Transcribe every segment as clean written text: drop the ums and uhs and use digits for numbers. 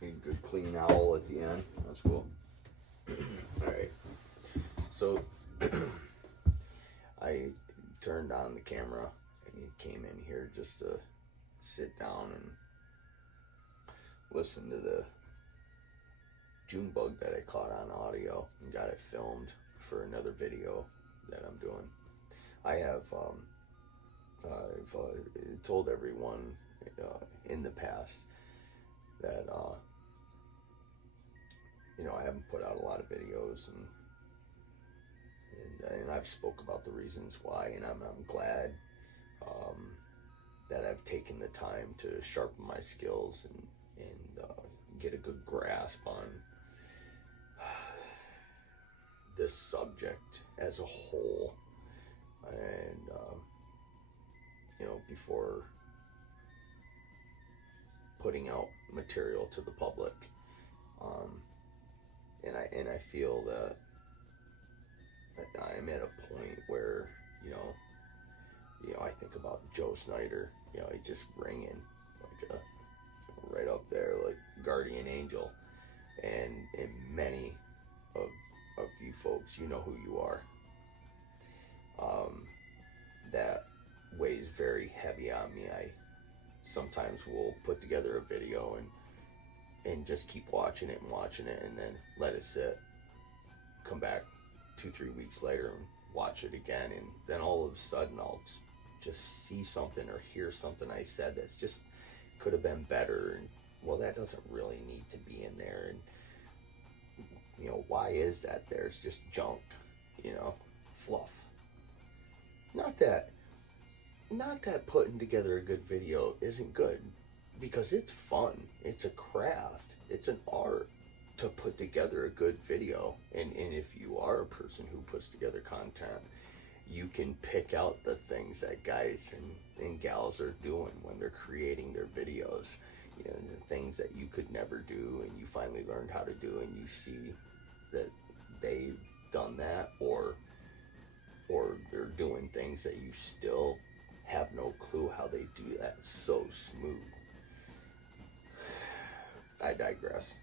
A good clean owl at the end. That's cool. Alright. So I turned on the camera and came in here just to sit down and listen to the June bug that I caught on audio and got it filmed for another video that I'm doing. I have I've told everyone in the past that you know, I haven't put out a lot of videos, and I've spoke about the reasons why, and I'm glad that I've taken the time to sharpen my skills and get a good grasp on this subject as a whole. And you know, before putting out material to the public, and I feel that I'm at a point where, you know, I think about Joe Snyder. You know, he's just ringing like a right up there, like guardian angel, and many of you folks, you know who you are. That weighs very heavy on me. I sometimes will put together a video and just keep watching it, and then let it sit. Come back 2-3 weeks later and watch it again, and then all of a sudden I'll just see something or hear something I said that's just could have been better, and well, that doesn't really need to be in there, and you know, why is that there? It's just junk, you know, fluff. Not that putting together a good video isn't good, because it's fun. It's a craft. It's an art to put together a good video. And if you are a person who puts together content, you can pick out the things that guys and gals are doing when they're creating their videos. You know, the things that you could never do and you finally learned how to do, and you see that they've done that, or they're doing things that you still have no clue how they do that so smooth. I digress.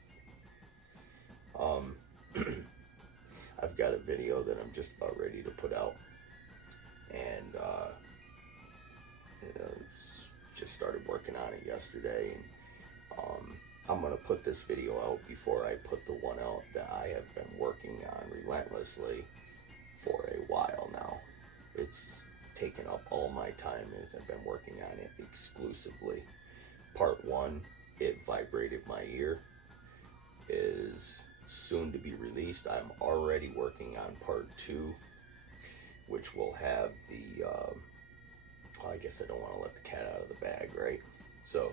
I've got a video that I'm just about ready to put out, and just started working on it yesterday, and I'm gonna put this video out before I put the one out that I have been working on relentlessly for a while now. It's taken up all my time, and I've been working on it exclusively. Part 1, It Vibrated My Ear, is soon to be released. I'm already working on part 2, which will have the I guess I don't want to let the cat out of the bag, right? So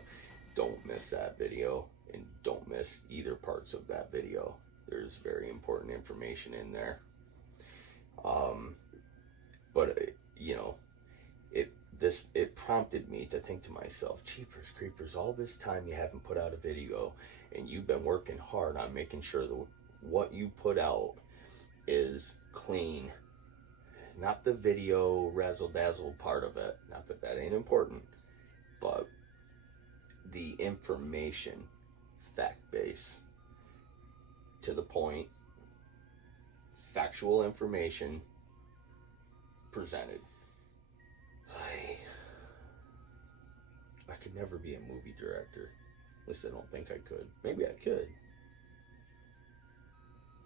don't miss that video, and don't miss either parts of that video. There's very important information in there. But you know, it prompted me to think to myself, jeepers creepers, all this time you haven't put out a video, and you've been working hard on making sure that what you put out is clean. Not the video razzle dazzle part of it, not that that ain't important, but the information, fact base, to the point, factual information presented. I could never be a movie director. At least I don't think I could. Maybe I could.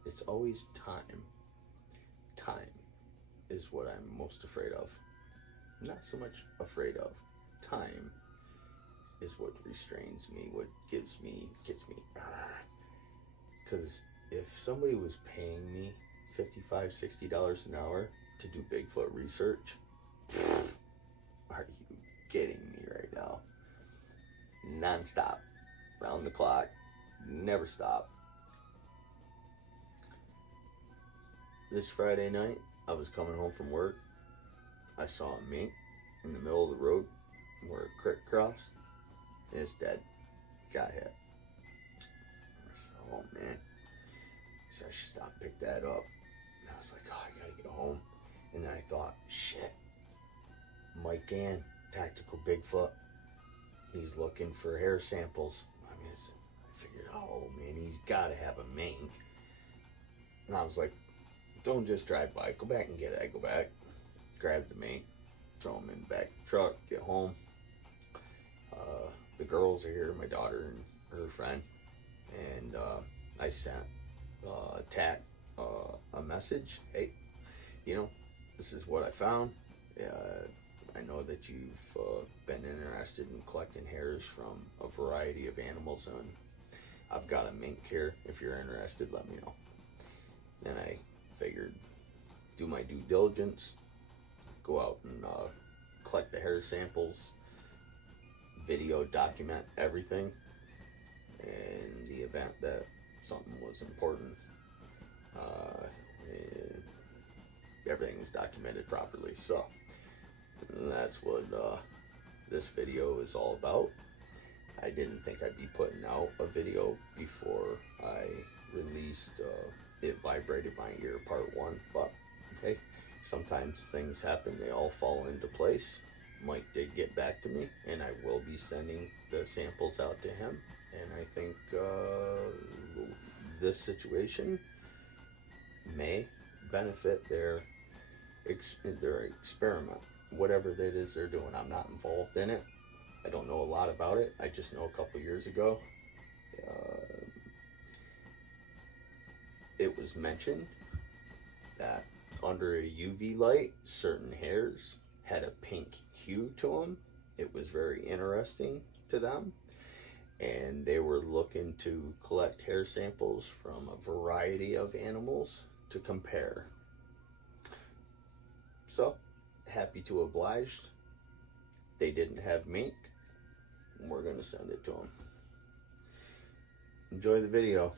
It's always time. Time is what I'm most afraid of. Not so much afraid of. Time is what restrains me, what gets me. Because if somebody was paying me $55, $60 an hour to do Bigfoot research, are you kidding me right now? Non-stop, round the clock, never stop. This Friday night, I was coming home from work. I saw a mink in the middle of the road where a creek crossed, and it's dead. Got hit. I said, oh man. So I should stop and pick that up. And I was like, oh, I gotta get home. And then I thought, shit, Mike Gann, Tactical Bigfoot, he's looking for hair samples. I mean, I figured, oh man, he's got to have a mink. And I was like, don't just drive by, go back and get it. I go back, grab the mink, throw him in the back of the truck, get home. The girls are here, my daughter and her friend, and I sent a message. Hey, this is what I found. I know that you've been interested in collecting hairs from a variety of animals, and I've got a mink here. If you're interested, let me know. Then I figured, do my due diligence, go out and collect the hair samples, video document everything, in the event that something was important. Everything was documented properly. So that's what this video is all about. I didn't think I'd be putting out a video before I released It Vibrated My Ear Part 1, but hey, sometimes things happen, they all fall into place. Mike did get back to me, and I will be sending the samples out to him, and I think this situation may benefit their experiment, whatever that is they're doing. I'm not involved in it. I don't know a lot about it. I just know a couple years ago it was mentioned that under a UV light, certain hairs had a pink hue to them. It was very interesting to them, and they were looking to collect hair samples from a variety of animals to compare. So, happy to oblige. They didn't have mink, and we're going to send it to them. Enjoy the video.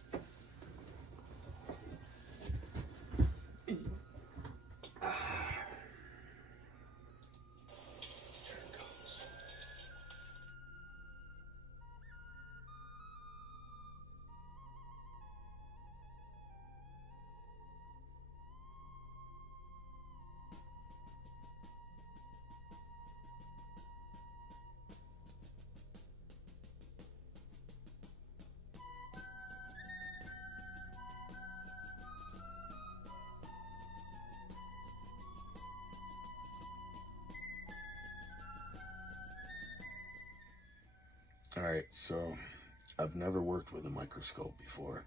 Alright, so I've never worked with a microscope before.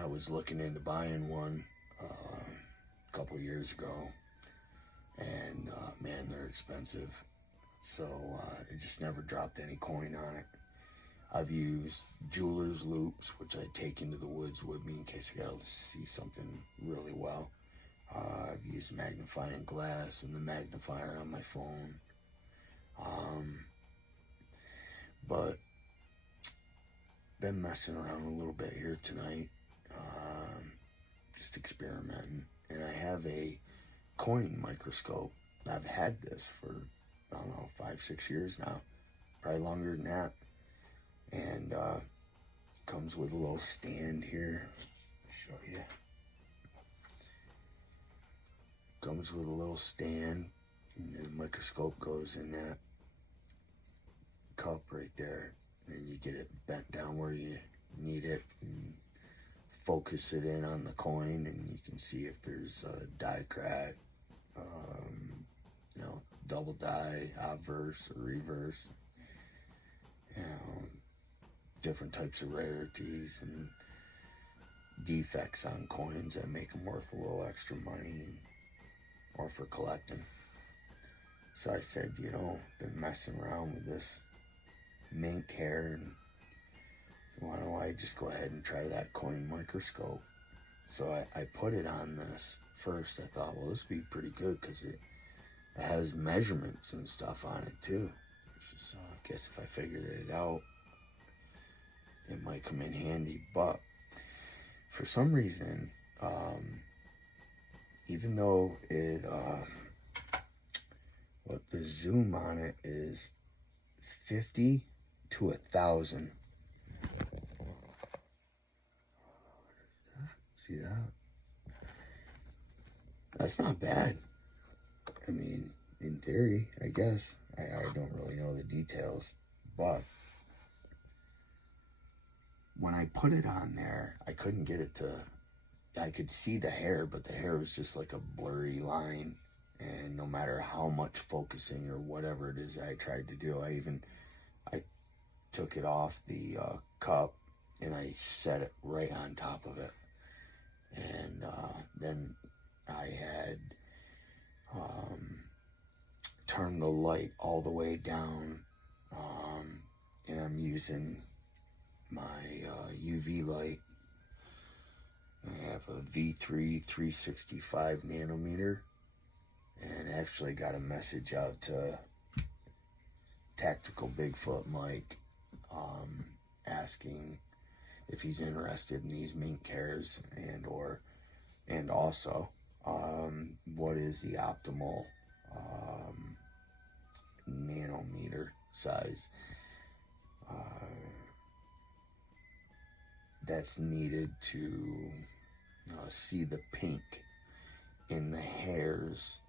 I was looking into buying one a couple years ago, and man, they're expensive. So I just never dropped any coin on it. I've used jeweler's loops, which I take into the woods with me in case I gotta see something really well. I've used magnifying glass and the magnifier on my phone. But been messing around a little bit here tonight, just experimenting, and I have a coin microscope. I've had this for, I don't know, 5-6 years now, probably longer than that, and comes with a little stand here. I'll show you. Comes with a little stand, and the microscope goes in that cup right there, and you get it bent down where you need it and focus it in on the coin, and you can see if there's a die crack, double die, obverse or reverse, different types of rarities and defects on coins that make them worth a little extra money or for collecting. So I said, been messing around with this mink hair, and why don't I just go ahead and try that coin microscope? So I put it on this first. I thought, well, this would be pretty good because it has measurements and stuff on it too. So I guess if I figured it out, it might come in handy. But for some reason, even though it, the zoom on it is 50 to 1,000. See that? That's not bad. I mean, in theory, I guess. I don't really know the details, but when I put it on there, I couldn't get it to, I could see the hair, but the hair was just like a blurry line. And no matter how much focusing or whatever it is I tried to do, I took it off the cup and I set it right on top of it. And then I had turned the light all the way down, and I'm using my UV light. I have a V3 365 nanometer, and actually got a message out to Tactical Bigfoot Mike, asking if he's interested in these mink hairs, and also what is the optimal nanometer size that's needed to see the pink in the hairs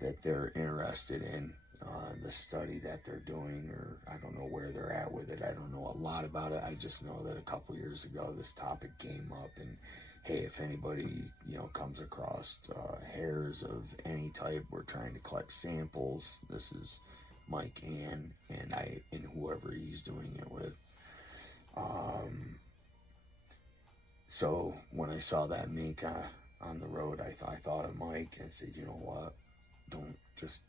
that they're interested in, the study that they're doing, or I don't know where they're at with it. I don't know a lot about it. I just know that a couple years ago this topic came up, and hey, if anybody comes across hairs of any type, we're trying to collect samples. This is Mike and whoever he's doing it with. So when I saw that mink on the road, I thought of Mike and said, you know what, don't just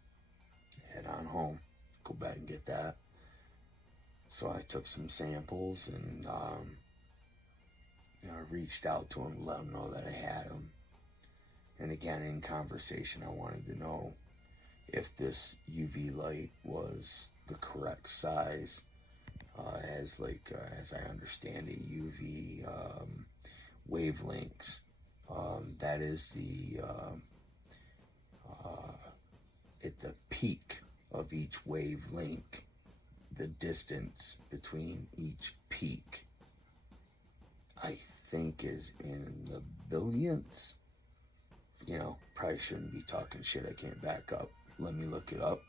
head on home, go back and get that. So I took some samples and I reached out to him to let him know that I had them. And again, in conversation, I wanted to know if this UV light was the correct size, as I understand it, UV wavelengths. That is at the peak of each wavelength, the distance between each peak, I think, is in the billionths. Probably shouldn't be talking shit I can't back up. Let me look it up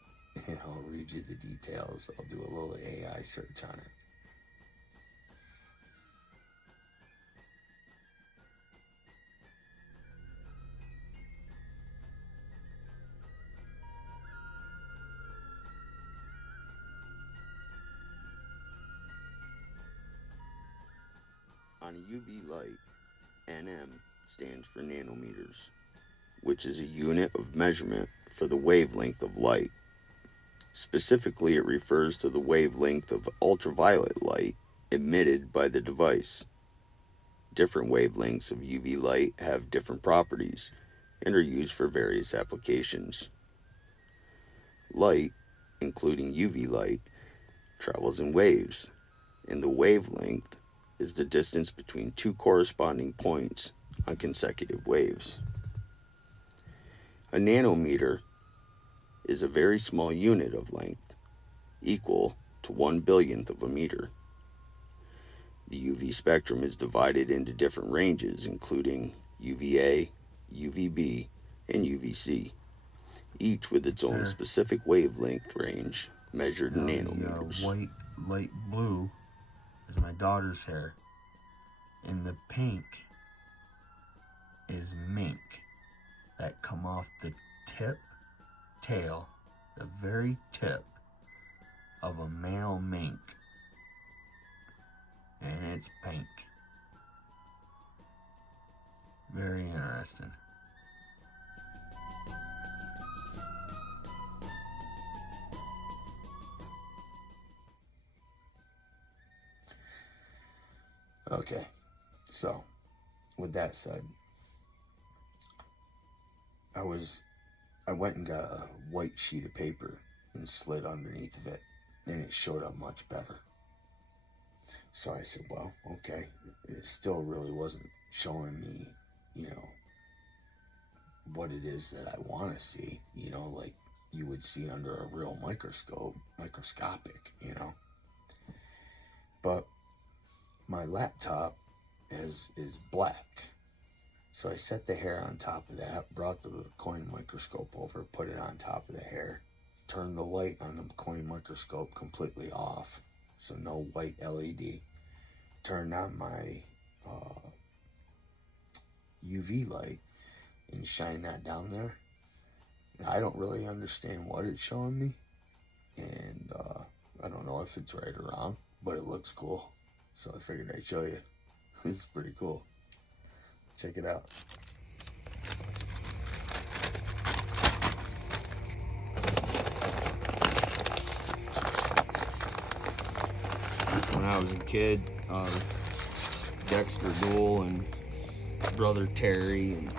and I'll read you the details. I'll do a little AI search on it. On a UV light, NM stands for nanometers, which is a unit of measurement for the wavelength of light. Specifically, it refers to the wavelength of ultraviolet light emitted by the device. Different wavelengths of UV light have different properties and are used for various applications. Light, including UV light, travels in waves, and the wavelength is the distance between two corresponding points on consecutive waves. A nanometer is a very small unit of length, equal to 1/1000th of a meter. The UV spectrum is divided into different ranges, including UVA, UVB, and UVC, each with its own specific wavelength range measured in nanometers. White, light blue is my daughter's hair, and the pink is mink that come off the tail, the very tip of a male mink, and it's pink. Very interesting. Okay, so with that said, I went and got a white sheet of paper and slid underneath of it, and it showed up much better. So I said, well, okay, it still really wasn't showing me, what it is that I want to see, like you would see under a real microscopic, But my laptop is black. So I set the hair on top of that, brought the coin microscope over, put it on top of the hair, turned the light on the coin microscope completely off, so no white LED, turned on my UV light and shine that down there. I don't really understand what it's showing me, and I don't know if it's right or wrong, but it looks cool, so I figured I'd show you. It's pretty cool. Check it out. When I was a kid, Dexter Dool and brother Terry and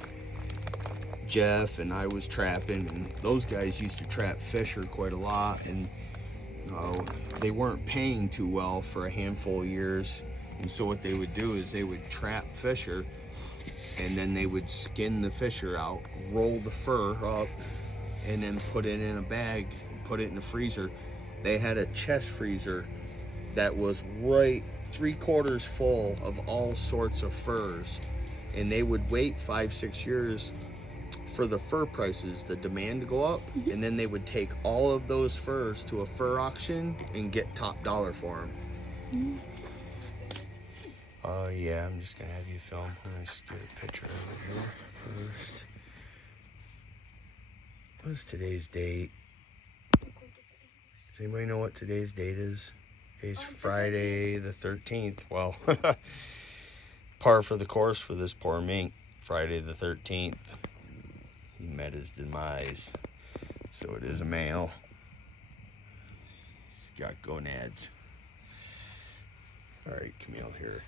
Jeff and I was trapping, and those guys used to trap fisher quite a lot, and they weren't paying too well for a handful of years, and so what they would do is they would trap fisher, and then they would skin the fisher out, roll the fur up, and then put it in a bag and put it in the freezer. They had a chest freezer that was right 3/4 full of all sorts of furs, and they would wait 5-6 years for the fur prices, the demand to go up, and then they would take all of those furs to a fur auction and get top dollar for them. Yeah, I'm just gonna have you film. Let's get a picture of it here first. What's today's date? Does anybody know what today's date is? Today's Friday the 13th. Well, par for the course for this poor mink. Friday the 13th. He met his demise. So it is a male. He's got gonads. All right, Camille, here.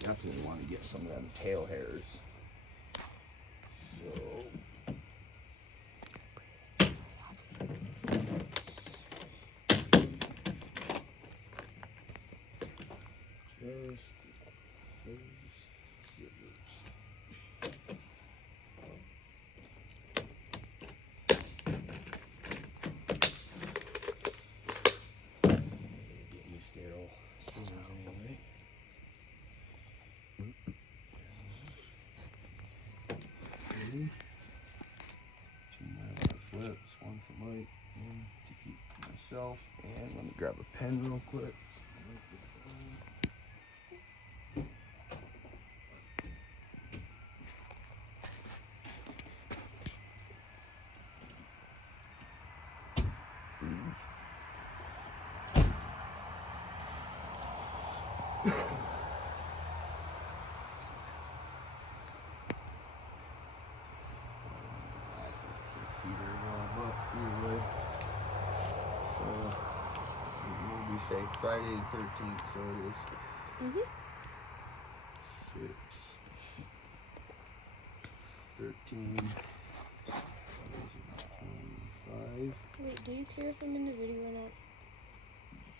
Definitely want to get some of them tail hairs. So just those scissors. Get me sterile scissors anyway. Two more flips, one for Mike, one to keep for myself, and let me grab a pen real quick. See very well, but anyway, so what did we say? Friday the 13th, so it is 6, 13, 25. Wait, do you care if I'm in the video or not?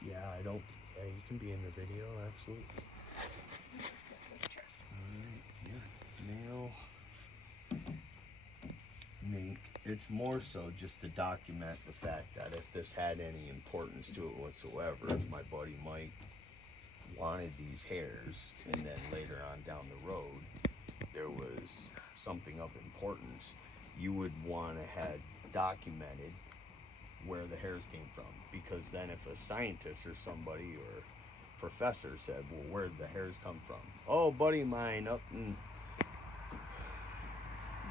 Yeah, I don't. Yeah, you can be in the video, absolutely. Alright, yeah, male mink. It's more so just to document the fact that if this had any importance to it whatsoever, if my buddy Mike wanted these hairs and then later on down the road there was something of importance, you would want to have documented where the hairs came from, because then if a scientist or somebody or professor said, well, where did the hairs come from? Oh, buddy of mine up in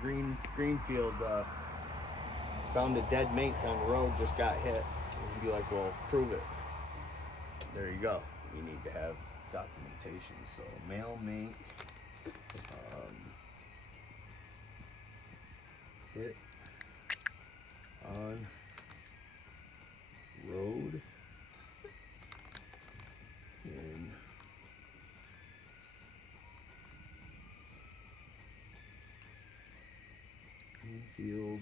Greenfield found a dead mink on the road, just got hit. And you'd be like, well, prove it. There you go. You need to have documentation. So male mink hit on road in Greenfield,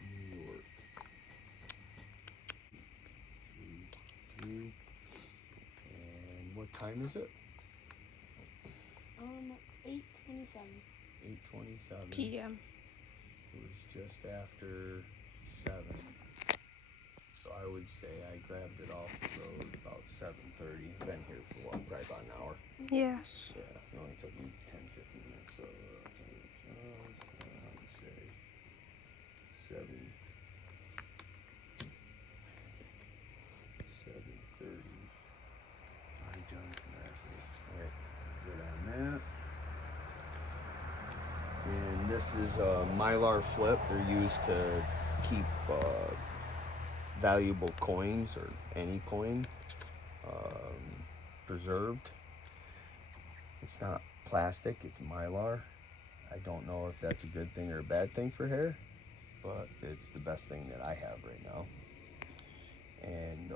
New York. 3. And what time is it? 8:27 8:27 p.m. It was just after 7. So I would say I grabbed it off the road about 7:30. Been here for what, probably about an hour. Yes. Yeah, it only took me 10-15 minutes. So I'd say 7:30. Already done graphics. Alright, good on that. And this is a Mylar flip. They're used to keep valuable coins or any coin preserved. It's not plastic, it's Mylar. I don't know if that's a good thing or a bad thing for hair, but it's the best thing that I have right now. And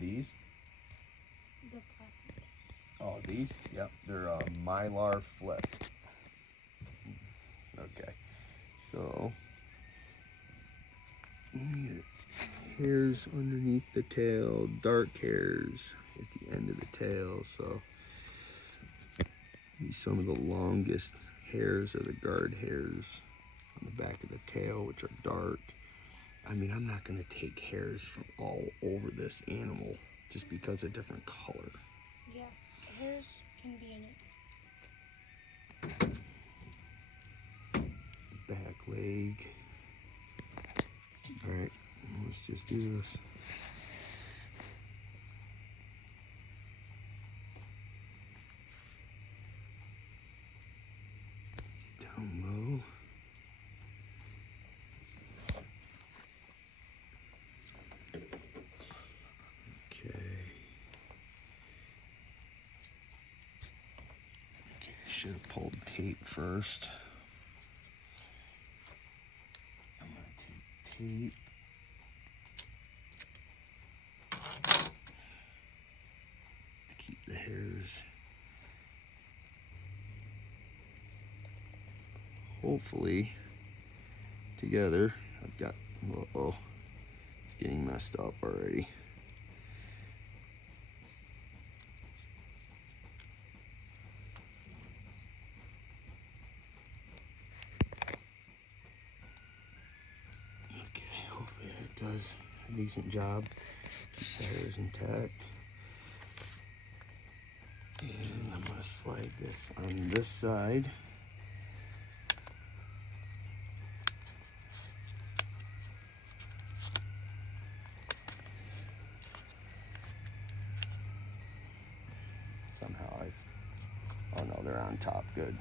these. The plastic. Oh, these? Yep, they're a Mylar flip. Okay, so hairs underneath the tail, dark hairs at the end of the tail. So these some of the longest hairs are the guard hairs on the back of the tail, which are dark. I mean, I'm not going to take hairs from all over this animal just because of different color. Yeah, hairs can be in it. Back leg. All right, let's just do this. Down low. Okay, should have pulled tape first. I'm gonna take tape. To keep the hairs hopefully together. I've got, uh-oh, it's getting messed up already. Okay, hopefully that does a decent job. Keep the hairs intact. And I'm gonna slide this on this side. Somehow oh no, they're on top, good.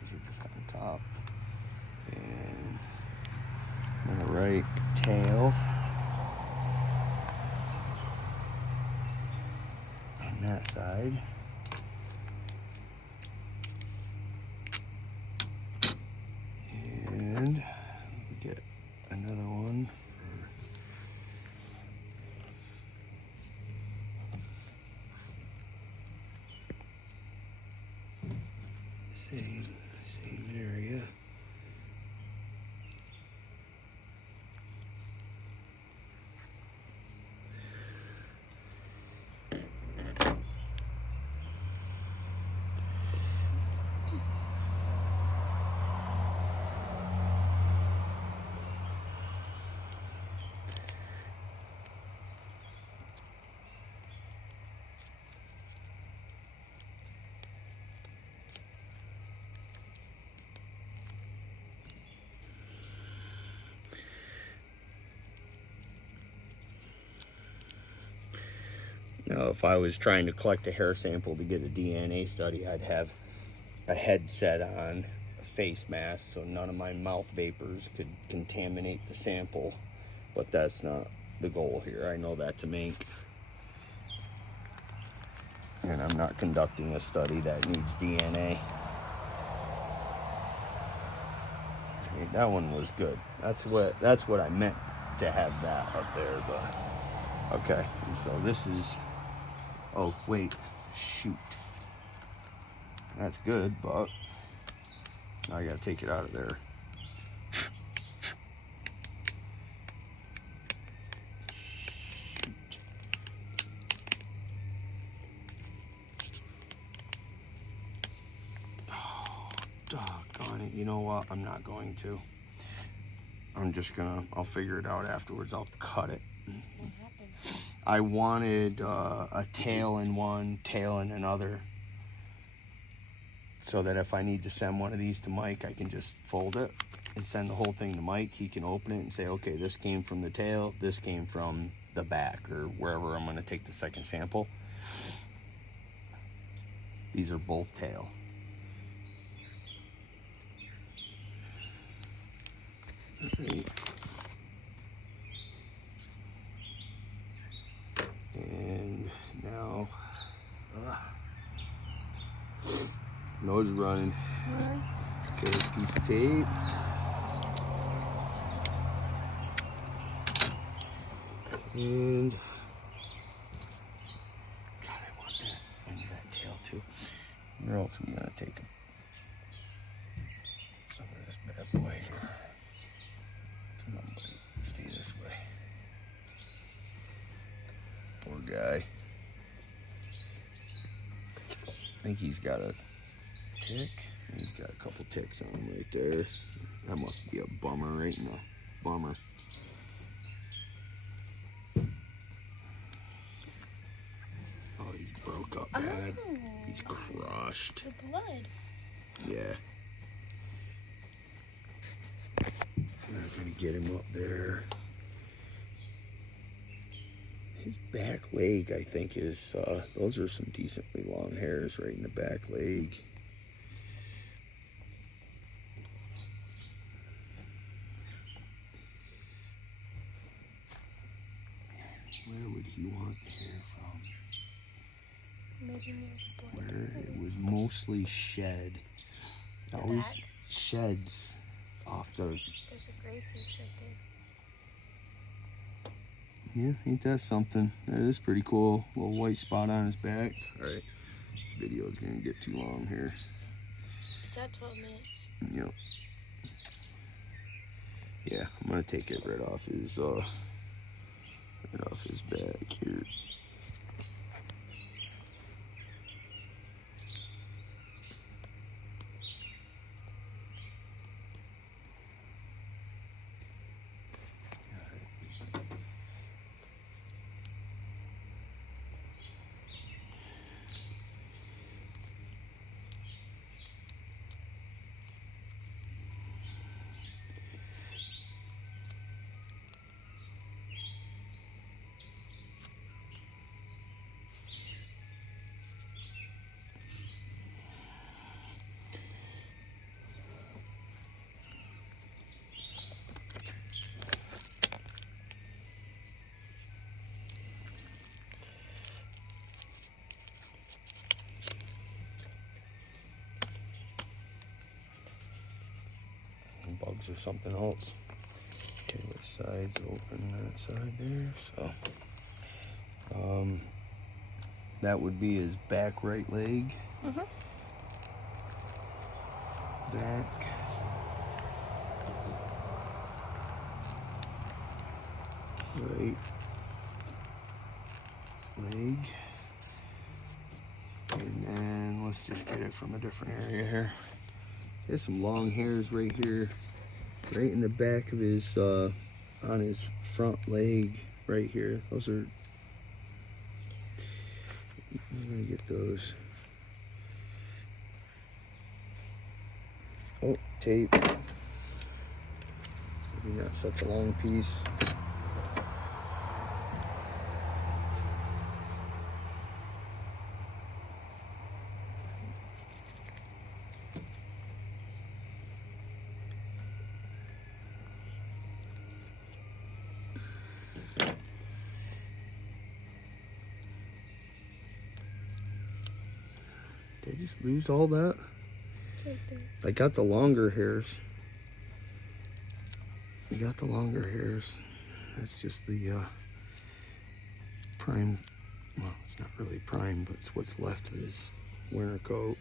Those are just on top. And I'm gonna write tail on that side. And get another one for same area. Now, if I was trying to collect a hair sample to get a DNA study, I'd have a headset on, a face mask, so none of my mouth vapors could contaminate the sample. But that's not the goal here. I know that's a mink. And I'm not conducting a study that needs DNA. Okay, that one was good. That's what I meant to have that up there, but okay. So this is, oh wait, shoot. That's good, but I gotta take it out of there. Oh, doggone it. You know what? I'm not going to. I'll figure it out afterwards. I'll cut it. What happened? I wanted a tail in one, tail in another, so that if I need to send one of these to Mike, I can just fold it and send the whole thing to Mike. He can open it and say, okay, this came from the tail, this came from the back, or wherever I'm going to take the second sample. These are both tail. Right. And now nose is running. Okay, piece of tape. And God, I want that. I need that tail too. Where else are we gonna take him? Some of this bad boy here. Come on, buddy. Stay this way. Poor guy. I think he's got a tick. He's got a couple ticks on him right there. That must be a bummer, right in the bummer. Oh, he's broke up bad. Oh, He's crushed. the blood. Yeah. Not gonna get him up there. His back leg, I think, is, those are some decently long hairs right in the back leg. Where would he want the hair from? Maybe near the blood. Where it would mostly shed. It always back? sheds off the... There's a gray piece right there. Yeah, ain't that something? That is pretty cool. Little white spot on his back. Alright, this video is gonna get too long here. It's at 12 minutes. Yep. Yeah, I'm gonna take it right off his back here. Bugs or something else. Okay, the side's open, that side there, so that would be his back right leg. Back. Right leg. And then let's just get it from a different area here. There's some long hairs right here, right in the back of his, on his front leg, right here. Those are, I'm gonna get those. Oh, tape. Maybe not such a long piece. Did I just lose all that? It's right there. I got the longer hairs. I got the longer hairs. That's just the prime. Well, it's not really prime, but it's what's left of his winter coat.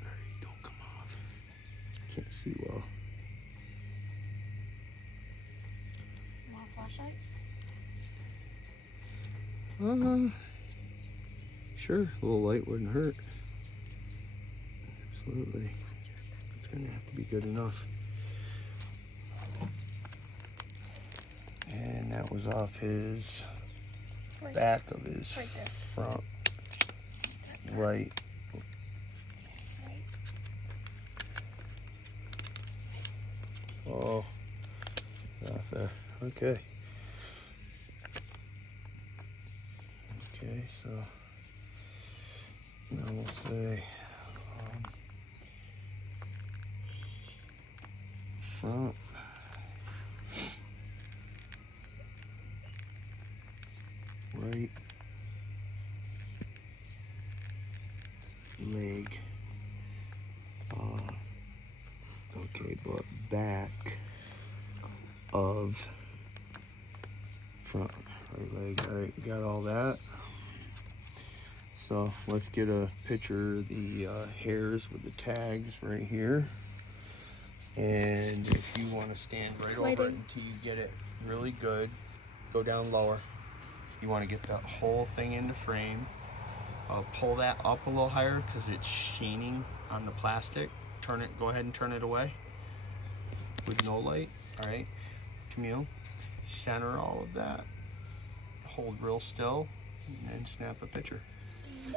Alright, don't come off. Can't see well. You want a flashlight? Sure, a little light wouldn't hurt. Absolutely. It's gonna have to be good enough. And that was off his Right. back of his Right there. front right. Oh, off there. Okay. Okay, so now we'll say front. Right leg. Okay, but back of front right leg. All right, got all that. So let's get a picture of the hairs with the tags right here. And if you want to stand right over it until you get it really good, go down lower. You want to get that whole thing into frame. Pull that up a little higher because it's sheening on the plastic. Turn it, go ahead and turn it away with no light. All right, Camille, center all of that. Hold real still and then snap a picture.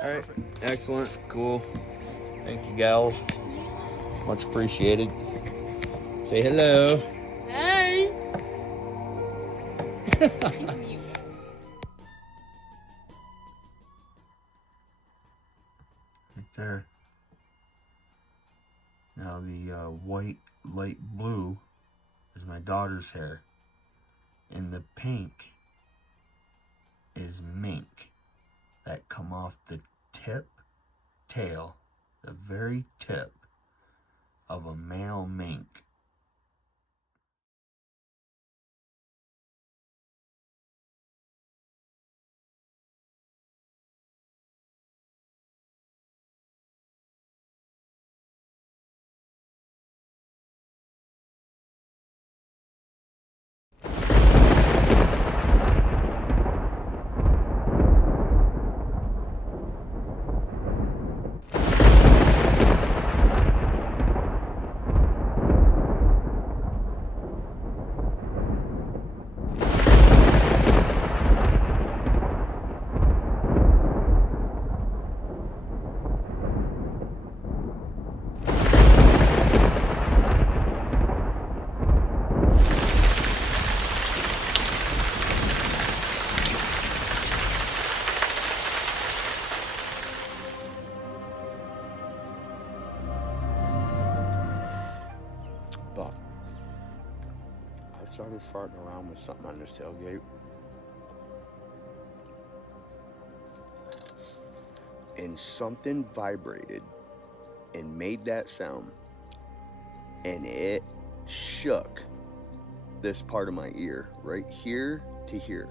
All right, excellent, cool. Thank you, gals. Much appreciated. Say hello. Hey! She's mute. Right there. Now the white light blue is my daughter's hair, and the pink is mink that come off the tail, the very tip of a male mink. But I started farting around with something on this tailgate, and something vibrated and made that sound, and it shook this part of my ear right here to here.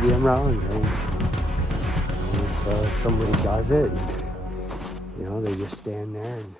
Maybe I'm wrong. Unless somebody does it, and, they just stand there and